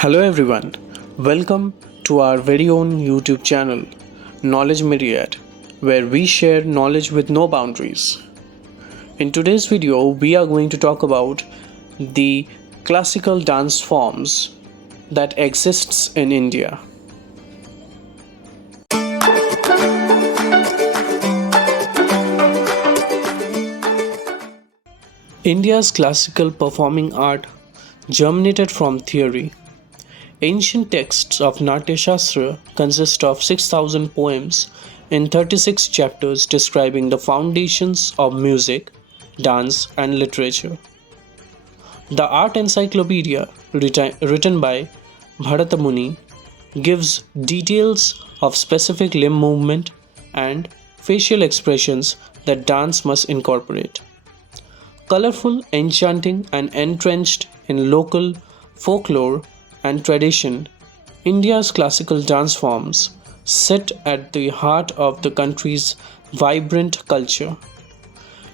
Hello everyone, welcome to our very own YouTube channel, Knowledge Myriad, where we share knowledge with no boundaries. In today's video, we are going to talk about the classical dance forms that exists in India. India's classical performing art germinated from theory. Ancient texts of Natya Shastra consist of 6,000 poems in 36 chapters describing the foundations of music, dance, and literature. The Art Encyclopedia, written by Bharata Muni, gives details of specific limb movement and facial expressions that dance must incorporate. Colorful, enchanting, and entrenched in local folklore and tradition, India's classical dance forms sit at the heart of the country's vibrant culture.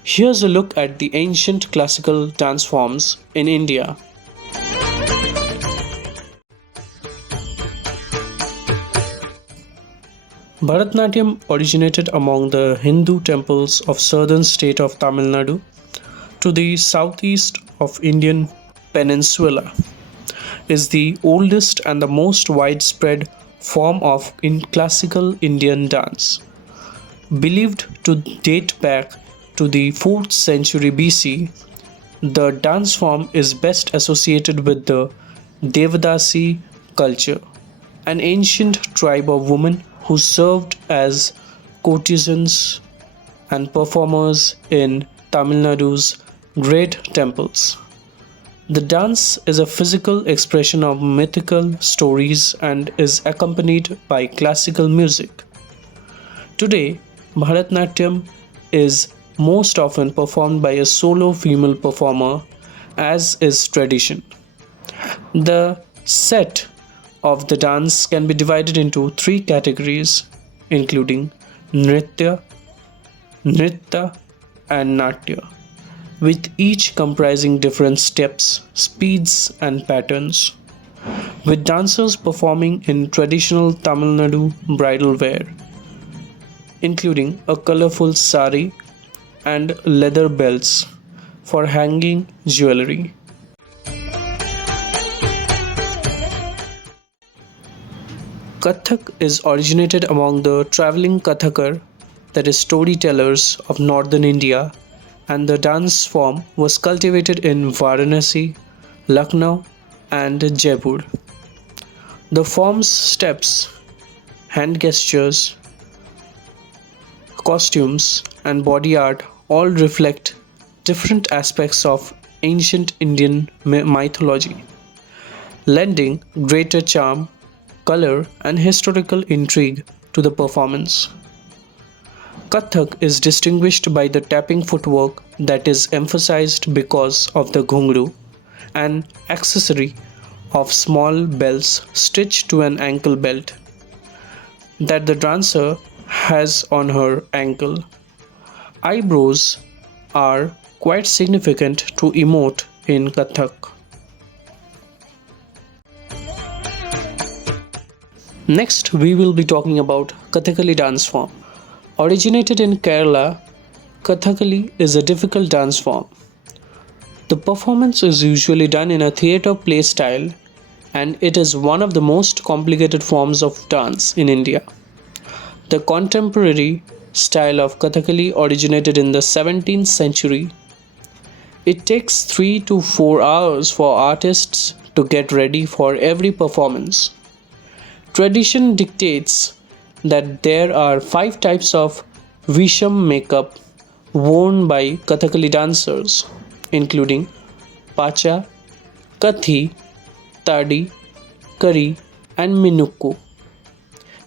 Here's a look at the ancient classical dance forms in India. Bharatanatyam originated among the Hindu temples of southern state of Tamil Nadu to the southeast of Indian peninsula. Is the oldest and the most widespread form of classical Indian dance. Believed to date back to the 4th century BC, the dance form is best associated with the Devadasi culture, an ancient tribe of women who served as courtesans and performers in Tamil Nadu's great temples. The dance is a physical expression of mythical stories and is accompanied by classical music. Today, Bharatanatyam is most often performed by a solo female performer, as is tradition. The set of the dance can be divided into 3 categories, including Nritya, Nritta, and Natya, with each comprising different steps, speeds, and patterns, with dancers performing in traditional Tamil Nadu bridal wear, including a colorful sari and leather belts for hanging jewelry. Kathak is originated among the traveling Kathakar, that is storytellers of northern India, and the dance form was cultivated in Varanasi, Lucknow, and Jaipur. The form's steps, hand gestures, costumes, and body art all reflect different aspects of ancient Indian mythology, lending greater charm, color, and historical intrigue to the performance. Kathak is distinguished by the tapping footwork that is emphasized because of the ghungru, an accessory of small bells stitched to an ankle belt that the dancer has on her ankle. Eyebrows are quite significant to emote in Kathak. Next, we will be talking about Kathakali dance form. Originated in Kerala, Kathakali is a difficult dance form. The performance is usually done in a theatre play style, and it is one of the most complicated forms of dance in India. The contemporary style of Kathakali originated in the 17th century. It takes 3 to 4 hours for artists to get ready for every performance. Tradition dictates that there are 5 types of Visham makeup worn by Kathakali dancers, including Pacha, Kathi, Tadi, Kari, and Minukku.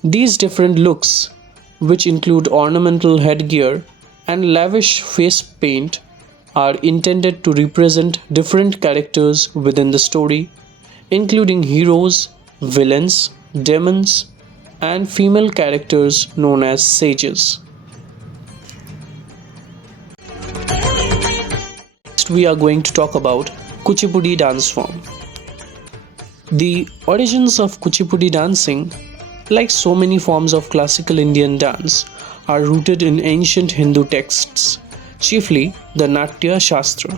These different looks, which include ornamental headgear and lavish face paint, are intended to represent different characters within the story, including heroes, villains, demons, and female characters known as sages. Next, we are going to talk about Kuchipudi dance form. The origins of Kuchipudi dancing, like so many forms of classical Indian dance, are rooted in ancient Hindu texts, chiefly the Natya Shastra,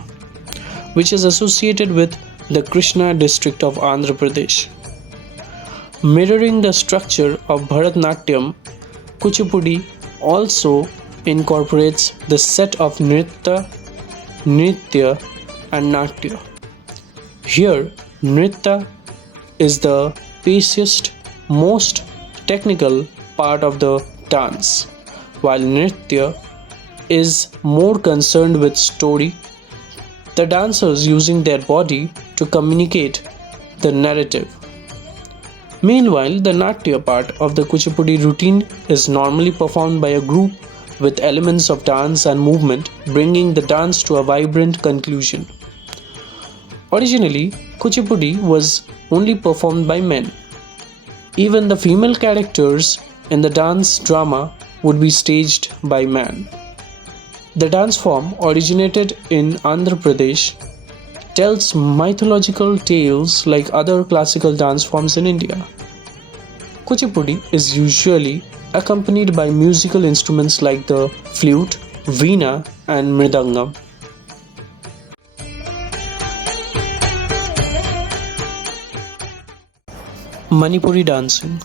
which is associated with the Krishna district of Andhra Pradesh. Mirroring the structure of Bharatanatyam, Kuchipudi also incorporates the set of Nritya and Natya. Here, Nritya is the paciest, most technical part of the dance, while Nritya is more concerned with story, the dancers using their body to communicate the narrative. Meanwhile, the Natya part of the Kuchipudi routine is normally performed by a group with elements of dance and movement, bringing the dance to a vibrant conclusion. Originally, Kuchipudi was only performed by men. Even the female characters in the dance drama would be staged by men. The dance form originated in Andhra Pradesh, tells mythological tales like other classical dance forms in India. Kuchipudi is usually accompanied by musical instruments like the flute, veena, and mridangam. Manipuri dancing.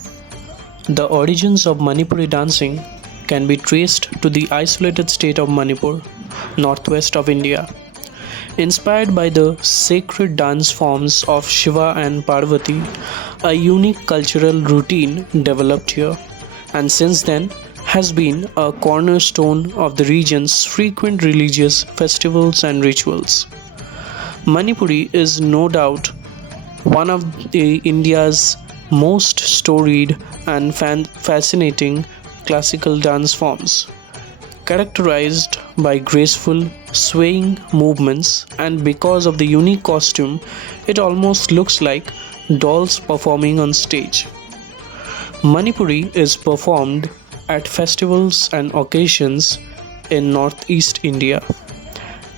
The origins of Manipuri dancing can be traced to the isolated state of Manipur, northwest of India. Inspired by the sacred dance forms of Shiva and Parvati, a unique cultural routine developed here, and since then has been a cornerstone of the region's frequent religious festivals and rituals. Manipuri is no doubt one of India's most storied and fascinating classical dance forms, characterized by graceful, swaying movements, and because of the unique costume, it almost looks like dolls performing on stage. Manipuri is performed at festivals and occasions in northeast India.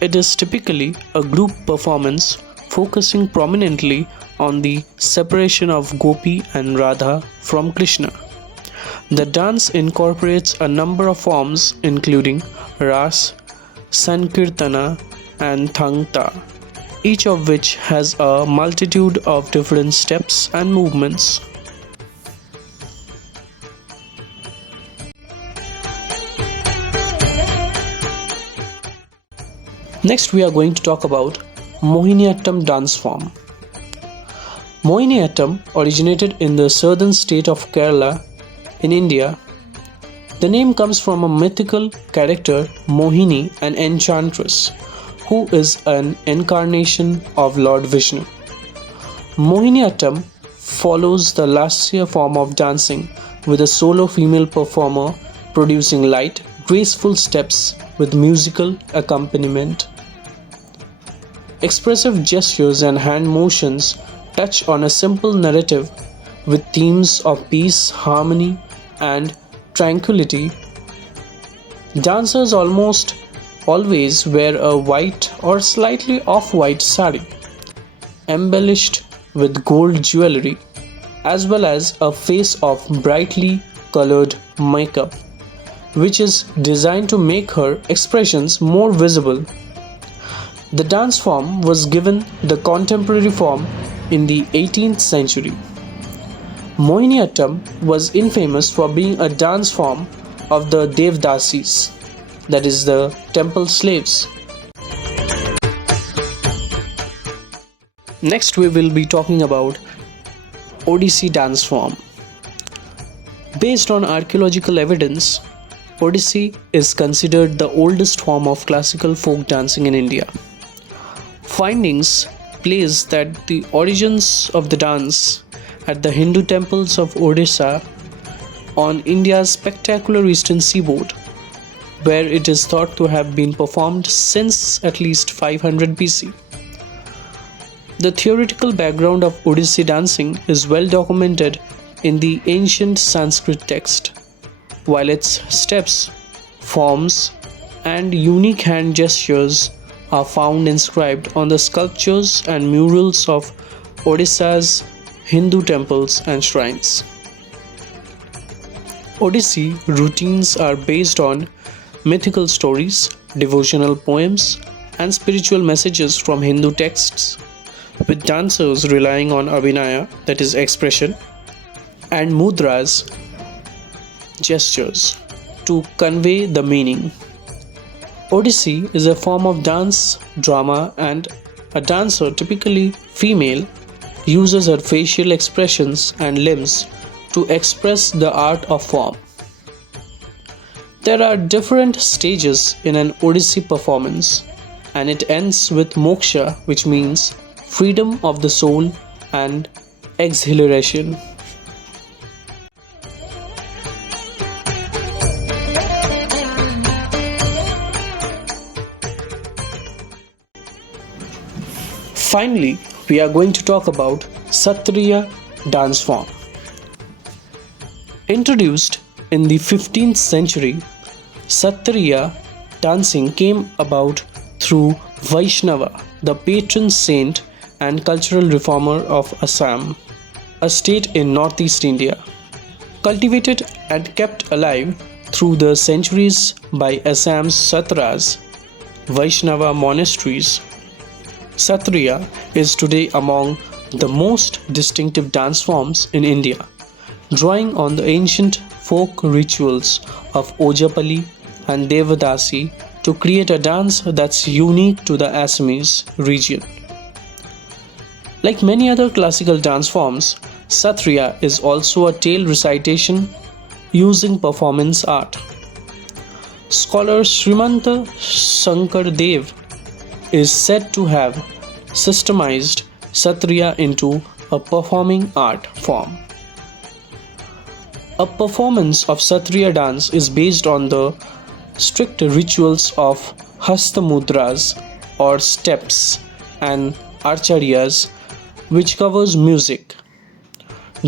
It is typically a group performance focusing prominently on the separation of Gopi and Radha from Krishna. The dance incorporates a number of forms including Ras, Sankirtana, and Thangta, each of which has a multitude of different steps and movements. Next, we are going to talk about Mohiniattyam dance form. Mohiniattyam originated in the southern state of Kerala in India. The name comes from a mythical character, Mohini, an enchantress, who is an incarnation of Lord Vishnu. Mohiniattyam follows the Lasya form of dancing with a solo female performer producing light, graceful steps with musical accompaniment. Expressive gestures and hand motions touch on a simple narrative with themes of peace, harmony, and tranquility. Dancers almost always wear a white or slightly off-white sari, embellished with gold jewelry, as well as a face of brightly colored makeup, which is designed to make her expressions more visible. The dance form was given the contemporary form in the 18th century. Mohiniattyam was infamous for being a dance form of the Devdasis, that is, the temple slaves. Next, we will be talking about Odissi dance form. Based on archaeological evidence, Odissi is considered the oldest form of classical folk dancing in India. Findings place that the origins of the dance at the Hindu temples of Odisha on India's spectacular eastern seaboard, where it is thought to have been performed since at least 500 BC. The theoretical background of Odissi dancing is well documented in the ancient Sanskrit text, while its steps, forms, and unique hand gestures are found inscribed on the sculptures and murals of Odisha's Hindu temples and shrines. Odissi routines are based on mythical stories, devotional poems, and spiritual messages from Hindu texts, with dancers relying on abhinaya, that is expression, and mudras, gestures, to convey the meaning. Odissi is a form of dance, drama, and a dancer, typically female, uses her facial expressions and limbs to express the art of form. There are different stages in an Odissi performance, and it ends with moksha, which means freedom of the soul and exhilaration. Finally, we are going to talk about Sattriya dance form. Introduced in the 15th century, Sattriya dancing came about through Vaishnava, the patron saint and cultural reformer of Assam, a state in northeast India. Cultivated and kept alive through the centuries by Assam's Satras, Vaishnava monasteries, Sattriya is today among the most distinctive dance forms in India, drawing on the ancient folk rituals of Ojapali and Devadasi to create a dance that's unique to the Assamese region. Like many other classical dance forms, Sattriya is also a tale recitation using performance art. Scholar Srimanta Shankar Dev is said to have systemized Sattriya into a performing art form. A performance of Sattriya dance is based on the strict rituals of Hastamudras or steps and Acharyas, which covers music.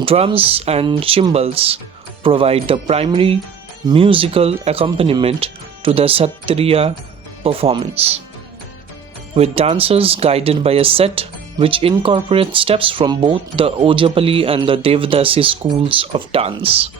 Drums and cymbals provide the primary musical accompaniment to the Sattriya performance, with dancers guided by a set which incorporates steps from both the Ojapali and the Devadasi schools of dance.